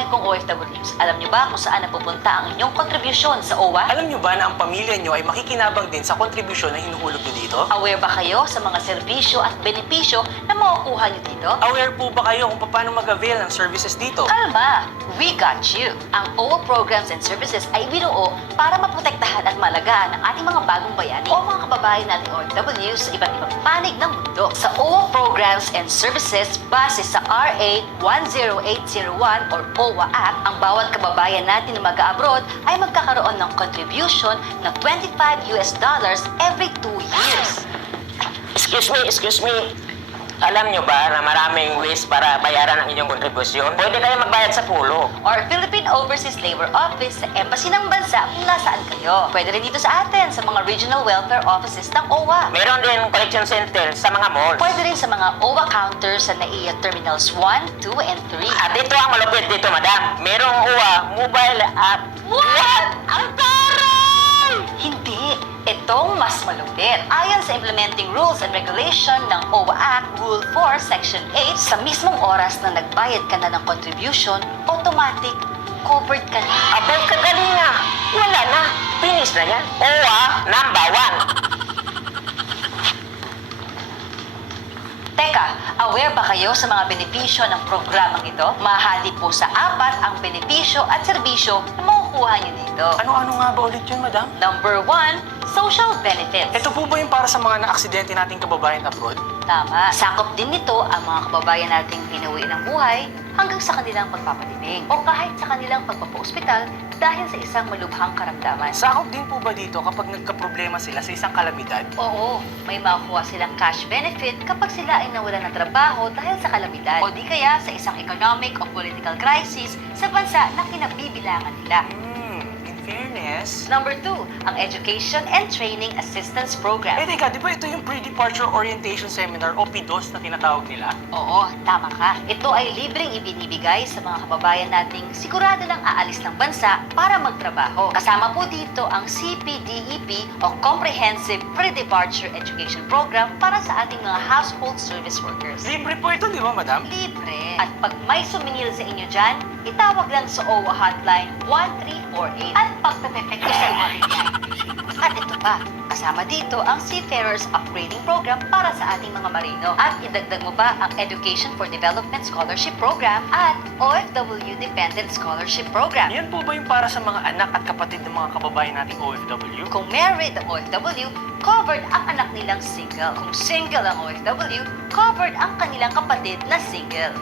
kababayan kong OFWs, alam niyo ba kung saan napupunta ang inyong kontribusyon sa OWA? Alam nyo ba na ang pamilya nyo ay makikinabang din sa kontribusyon na hinuhulog nyo dito? Aware ba kayo sa mga serbisyo at benepisyo na makukuha niyo dito? Aware po ba kayo kung paano mag-avail ng services dito? Kalma! We got you! Ang OWA programs and services ay binuo para maprotektahan at malagaan ang ating mga bagong bayani o mga kababayan nating OFWs sa iba't ibang panig ng mundo. Sa OWA programs and services base sa RA 10801 or OWA Act, ang bawat kababayan natin na mag-abroad ay magkakaroon ng contribution ng $25 every 2 years. Excuse me. Alam nyo ba na maraming ways para bayaran ang inyong kontribusyon? Pwede kayo magbayad sa pulo. Or Philippine Overseas Labor Office sa embassy ng bansa kung nasaan kayo. Pwede rin dito sa atin sa mga regional welfare offices ng OWA. Meron din collection center sa mga malls. Pwede rin sa mga OWA counters sa NAIA Terminals 1, 2, and 3. At ito ang malupit dito, madam. Merong UWA mobile app. What? Ang taray! Hindi. Itong mas malupit. Ayon sa Implementing Rules and Regulation ng OWA Act, Rule 4, Section 8, sa mismong oras na nagbayad ka na ng contribution, automatic covered ka na. Abay, kagalinga. Wala na. Finish na yan. OWA number 1. Teka, aware ba kayo sa mga benepisyo ng programang ito? Mahati po sa 4 ang benepisyo at serbisyo na makukuha niyo dito. Ano-ano nga ba ulit yun, madam? Number 1, social benefits. Ito po ba yung para sa mga na-aksidente nating kababayan abroad? Tama. Sakop din nito ang mga kababayan nating pinuwi ng buhay hanggang sa kanilang pagpapalibing o kahit sa kanilang pagpapa-ospital dahil sa isang malubhang karamdaman. Sakop din po ba dito kapag nagka-problema sila sa isang kalamidad? Oo, may makukuha silang cash benefit kapag sila ay nawalan ng trabaho dahil sa kalamidad o di kaya sa isang economic o political crisis sa bansa na kinabibilangan nila. In fairness... Number 2, ang Education and Training Assistance Program. Teka, di ba ito yung Pre-Departure Orientation Seminar o PDOS na tinatawag nila? Oo, tama ka. Ito ay libreng ibinibigay sa mga kababayan nating sigurado lang aalis ng bansa para magtrabaho. Kasama po dito ang CPDEP o Comprehensive Pre-Departure Education Program para sa ating mga household service workers. Libre po ito, di ba, madam? Libre. At pag may sumingil sa inyo dyan, itawag lang sa OWA Hotline 1348 at pagpepektusan natin yan. At ito pa, kasama dito ang Seafarers Upgrading Program para sa ating mga marino. At idagdag mo pa ang Education for Development Scholarship Program at OFW Dependent Scholarship Program. Yan po ba yung para sa mga anak at kapatid ng mga kababayan nating OFW? Kung married ang OFW, covered ang anak nilang single. Kung single ang OFW, covered ang kanilang kapatid na single.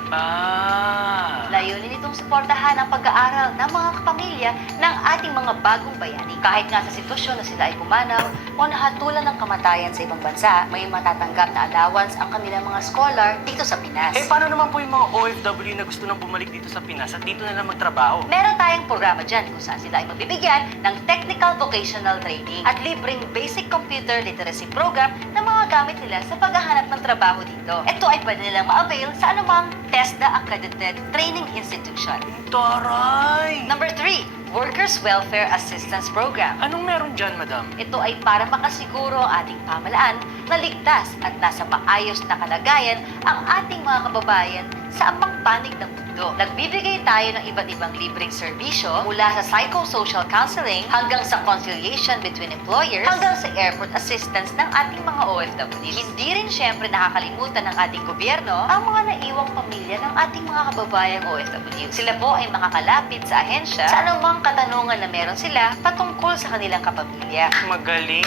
Layunin itong suportahan ang pag-aaral ng mga kapamilya ng ating mga bagong bayani. Kahit nga sa sitwasyon na sila ay pumanaw o nahatulan ng kamatayan sa ibang bansa, may matatanggap na allowance ang kanilang mga scholar dito sa Pinas. Paano naman po yung mga OFW na gusto nang bumalik dito sa Pinas at dito na lang magtrabaho? Meron tayong programa dyan kung saan sila ay mabibigyan ng technical vocational training at libreng basic computer literacy program na mga gamit nila sa paghahanap ng trabaho dito. Ito ay pwede nilang ma-avail sa anumang TESDA accredited training institution. Taray! Number 3, Workers Welfare Assistance Program. Anong meron dyan, madam? Ito ay para makasiguro ang ating pamahalaan na ligtas at nasa maayos na kalagayan ang ating mga kababayan sa amang panig ng mundo. Nagbibigay tayo ng iba't ibang libreng serbisyo mula sa psychosocial counseling hanggang sa conciliation between employers hanggang sa airport assistance ng ating mga OFWs. Hindi rin syempre nakakalimutan ng ating gobyerno ang mga naiwang pamilya ng ating mga kababayang OFW. Sila po ay makakalapit sa ahensya sa anumang katanungan na meron sila patungkol sa kanilang kapamilya. Magaling.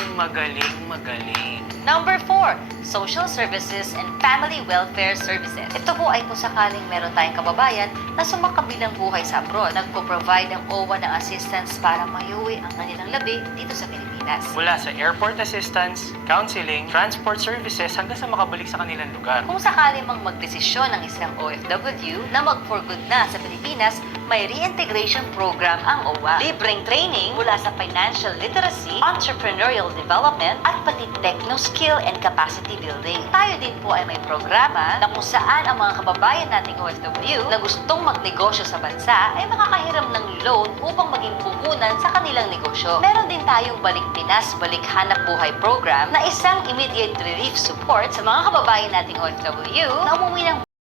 Number 4, Social Services and Family Welfare Services. Ito po ay kung sakaling meron tayong kababayan na sumakabilang buhay sa abroad. Nagpo-provide ang OWA ng assistance para mayuwi ang kanilang labi dito sa Pilipinas. Mula sa airport assistance, counseling, transport services hanggang sa makabalik sa kanilang lugar. Kung sakaling magdesisyon ng isang OFW na mag-for good na sa Pilipinas, may reintegration program ang OWA. Libreng training mula sa financial literacy, entrepreneurial development, at pati techno-skill and capacity building. Tayo din po ay may programa na kung saan ang mga kababayan nating OFW na gustong magnegosyo sa bansa ay makakahiram ng loan upang maging puhunan sa kanilang negosyo. Meron din tayong Balik Pinas, Balik Hanap Buhay program na isang immediate relief support sa mga kababayan nating OFW na umuwi ng